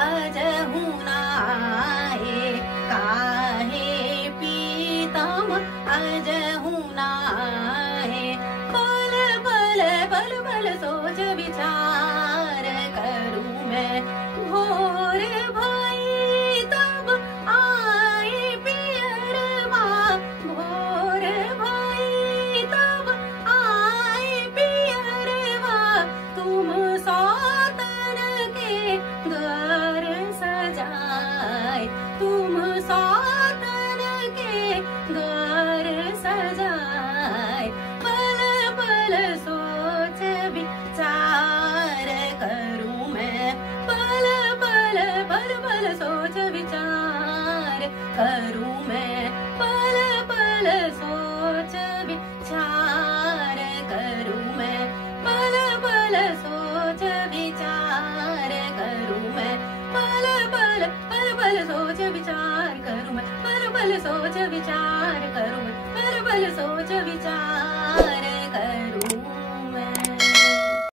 अजहु नाए, काहे पीतम अजहु नाए। बल बल बल बल सोच विचार करूं मैं, भोर भई तब आए पियरवा, भोर भई तब आए पियरवा। तुम सौतन के द्वार सजाए, तुम सौतन के द्वार सजाए। पल पल सोच विचार करूं मैं, पल पल पल पल सोच विचार करूं मैं, पल पल सोच विचार करूं मैं, पल पल सोच विचार करूं मैं, पल पल सोच विचार करूं मैं, पल पल सोच विचार करूं मैं, पल पल सोच विचार करूं।